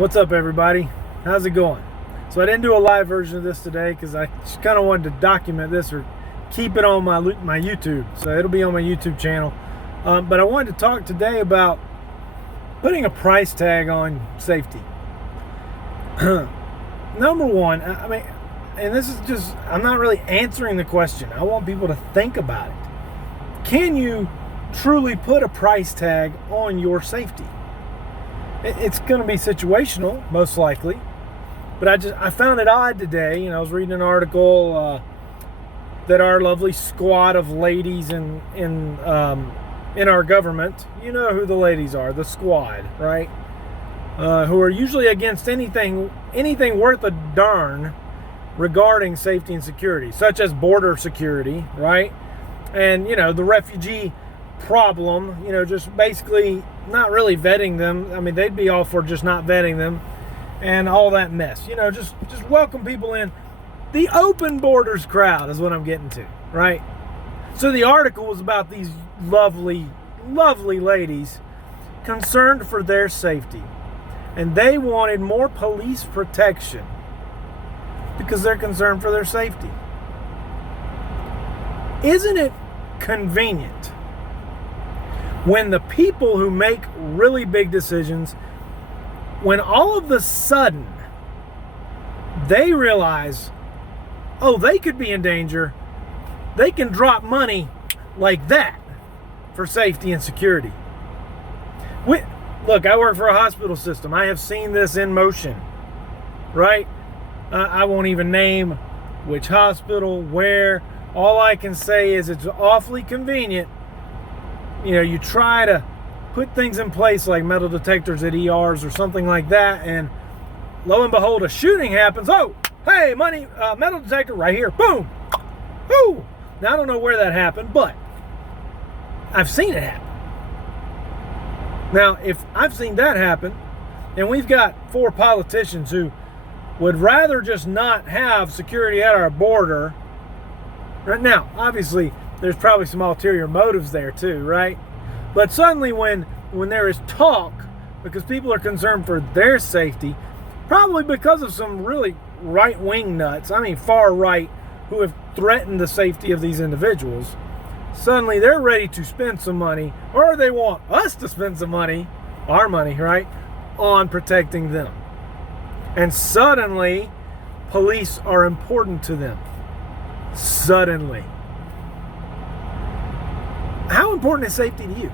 What's up, everybody? How's it going? So I didn't do a live version of this today because I just kind of wanted to document this or keep it on my YouTube. So it'll be on my YouTube channel. But I wanted to talk today about putting a price tag on safety. Number one, I mean, and this is just, I'm not really answering the question. I want people to think about it. Can you truly put a price tag on your safety? It's going to be situational, most likely. But I found it odd today. I was reading an article that our lovely squad of ladies in our government, you know who the ladies are, the squad, right? Who are usually against anything worth a darn regarding safety and security, such as border security, right? And, the refugee problem, just basically not really vetting them. I mean, they'd be all for just not vetting them and all that mess. Just welcome people in. The open borders crowd is what I'm getting to, right? So the article was about these lovely, lovely ladies concerned for their safety. And they wanted more police protection because they're concerned for their safety. Isn't it convenient when the people who make really big decisions, when all of a sudden they realize, oh, they could be in danger, they can drop money like that for safety and security? Look, I work for a hospital system. I have seen this in motion, right? I won't even name which hospital, where. All I can say is it's awfully convenient. You try to put things in place like metal detectors at ERs or something like that, and lo and behold, a shooting happens. Oh, hey, metal detector right here. Boom. Ooh. Now, I don't know where that happened, but I've seen it happen. Now, if I've seen that happen, and we've got 4 politicians who would rather just not have security at our border. Right now, obviously, there's probably some ulterior motives there too, right? But suddenly when there is talk, because people are concerned for their safety, probably because of some really right-wing nuts, I mean far right, who have threatened the safety of these individuals, suddenly they're ready to spend some money, or they want us to spend some money, our money, right, on protecting them. And suddenly, police are important to them. Suddenly. How important is safety to you?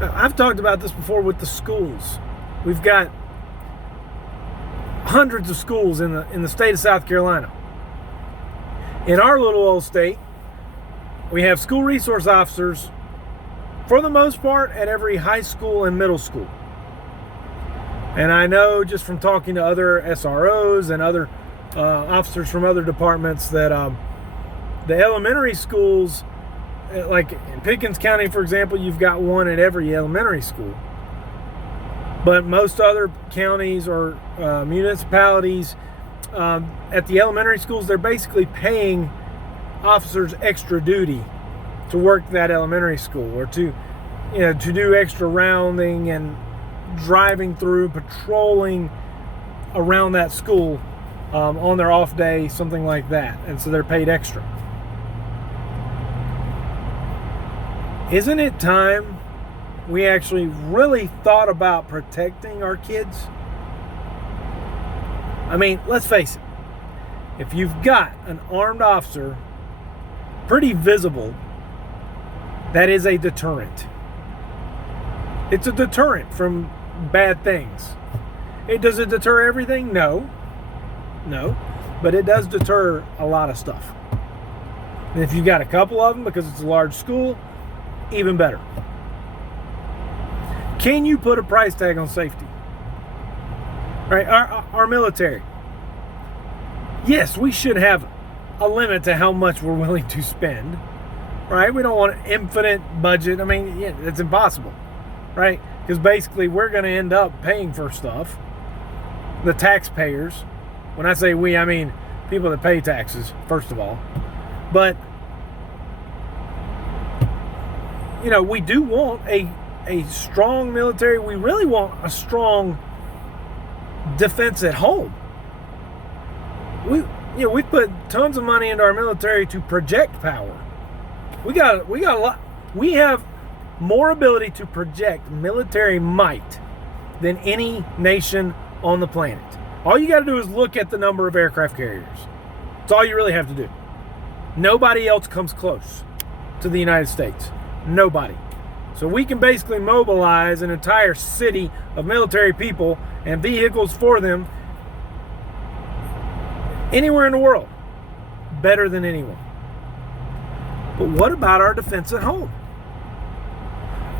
I've talked about this before with the schools. We've got hundreds of schools in the state of South Carolina. In our little old state, we have school resource officers, for the most part, at every high school and middle school. And I know just from talking to other SROs and other officers from other departments that the elementary schools, like in Pickens County, for example, you've got one at every elementary school. But most other counties or municipalities, at the elementary schools, they're basically paying officers extra duty to work that elementary school, or to do extra rounding and driving through, patrolling around that school on their off day, something like that. And so they're paid extra. Isn't it time we actually really thought about protecting our kids? I mean, let's face it. If you've got an armed officer, pretty visible, that is a deterrent. It's a deterrent from bad things. Does it deter everything? No. But it does deter a lot of stuff. And if you've got a couple of them, because it's a large school, even better. Can you put a price tag on safety? Right? Our military. Yes, we should have a limit to how much we're willing to spend. Right? We don't want an infinite budget. I mean, it's impossible. Right? Because basically we're going to end up paying for stuff. The taxpayers. When I say we, I mean people that pay taxes, first of all. But, we do want a a strong military. We really want a strong defense at home. We put tons of money into our military to project power. We got a lot. We have more ability to project military might than any nation on the planet. All you got to do is look at the number of aircraft carriers. That's all you really have to do. Nobody else comes close to the United States. Nobody. So we can basically mobilize an entire city of military people and vehicles for them anywhere in the world, better than anyone. But what about our defense at home?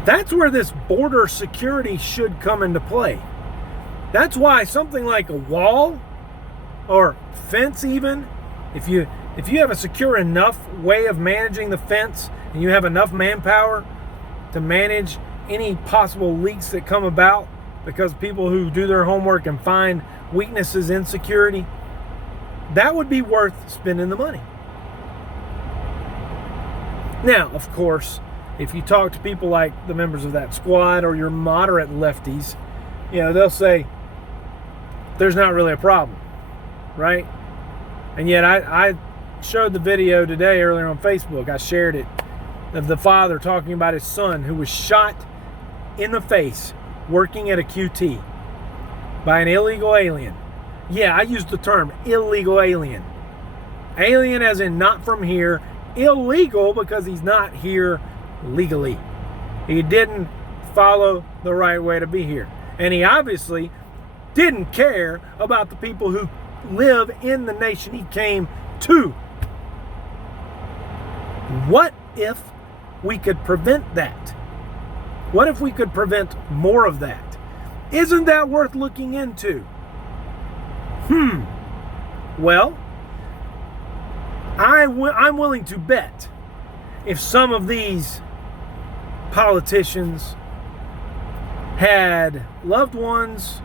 That's where this border security should come into play. That's why something like a wall or fence, even, if you have a secure enough way of managing the fence and you have enough manpower to manage any possible leaks that come about because people who do their homework and find weaknesses in security, that would be worth spending the money. Now, of course, if you talk to people like the members of that squad or your moderate lefties, they'll say there's not really a problem, right? And yet I showed the video today earlier on Facebook. I shared it, of the father talking about his son who was shot in the face working at a QT by an illegal alien. Yeah, I used the term illegal alien. Alien as in not from here. Illegal because he's not here legally. He didn't follow the right way to be here. And he obviously didn't care about the people who live in the nation he came to. What if we could prevent that? What if we could prevent more of that? Isn't that worth looking into? Well, I'm willing to bet if some of these politicians had loved ones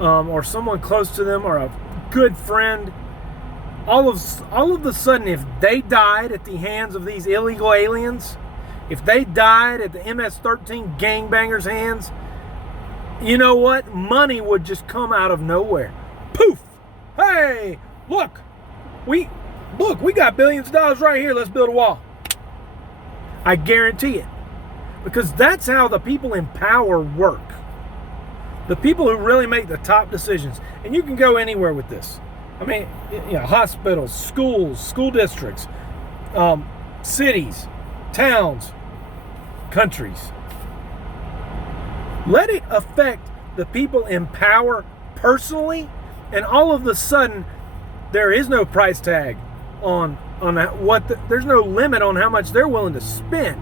or someone close to them or a good friend, all of a sudden, if they died at the hands of these illegal aliens, if they died at the MS-13 gangbangers' hands, you know what? Money would just come out of nowhere. Poof! Hey, look, we got billions of dollars right here. Let's build a wall. I guarantee it. Because that's how the people in power work. The people who really make the top decisions. And you can go anywhere with this. I mean, hospitals, schools, school districts, cities, towns, countries. Let it affect the people in power personally, and all of a sudden, there is no price tag on there's no limit on how much they're willing to spend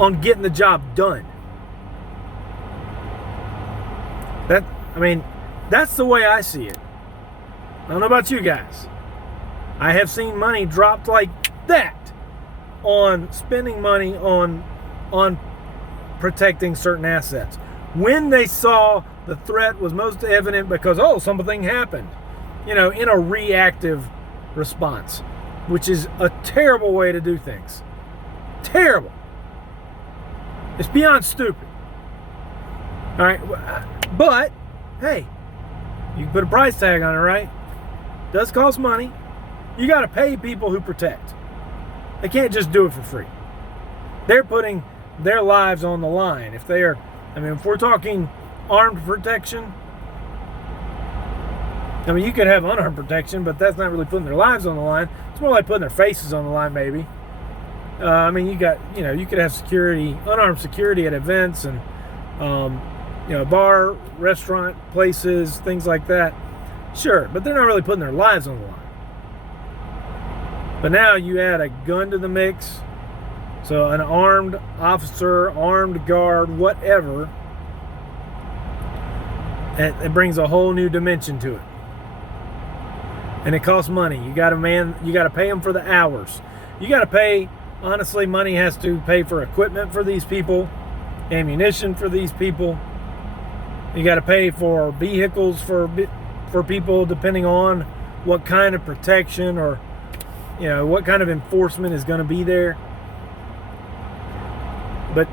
on getting the job done. That's the way I see it. I don't know about you guys. I have seen money dropped like that on spending money on protecting certain assets when they saw the threat was most evident because something happened, in a reactive response, which is a terrible way to do things. Terrible. It's beyond stupid. All right, but hey, you can put a price tag on it, right? It does cost money. You got to pay people who protect. They can't just do it for free. They're putting their lives on the line. If we're talking armed protection, you could have unarmed protection, but that's not really putting their lives on the line. It's more like putting their faces on the line, maybe. You could have security, unarmed security at events and, bar, restaurant, places, things like that. Sure, but they're not really putting their lives on the line. But now you add a gun to the mix, so an armed officer, armed guard, whatever, it brings a whole new dimension to it. And it costs money. You got to pay them for the hours. You got to pay, honestly, money has to pay for equipment for these people, ammunition for these people. You got to pay for vehicles for people, depending on what kind of protection or what kind of enforcement is going to be there. But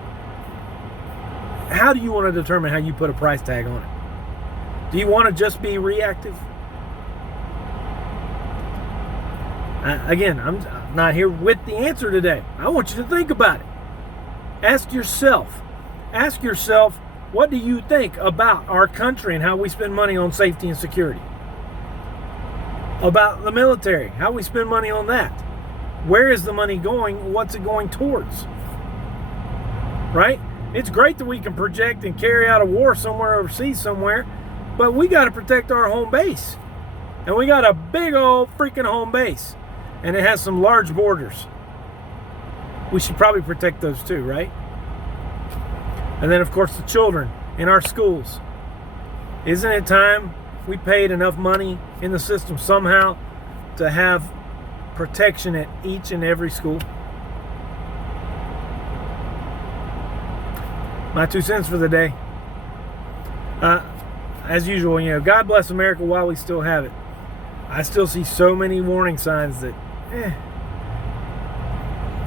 how do you want to determine how you put a price tag on it? Do you want to just be reactive? Again, I'm not here with the answer today. I want you to think about it. Ask yourself, what do you think about our country and how we spend money on safety and security? About the military, how we spend money on that. Where is the money going? What's it going towards? Right? It's great that we can project and carry out a war somewhere overseas somewhere, but we got to protect our home base. And we got a big old freaking home base. And it has some large borders. We should probably protect those too, right? And then, of course, the children in our schools. Isn't it time we paid enough money in the system somehow to have protection at each and every school? My 2 cents for the day. As usual, God bless America while we still have it. I still see so many warning signs that,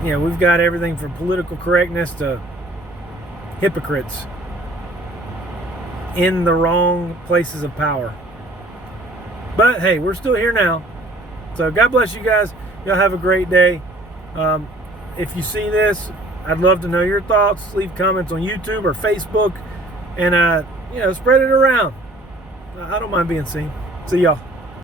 we've got everything from political correctness to hypocrites in the wrong places of power. But hey, we're still here now. So God bless you guys. Y'all have a great day. If you see this, I'd love to know your thoughts. Leave comments on YouTube or Facebook, and spread it around. I don't mind being seen. See y'all.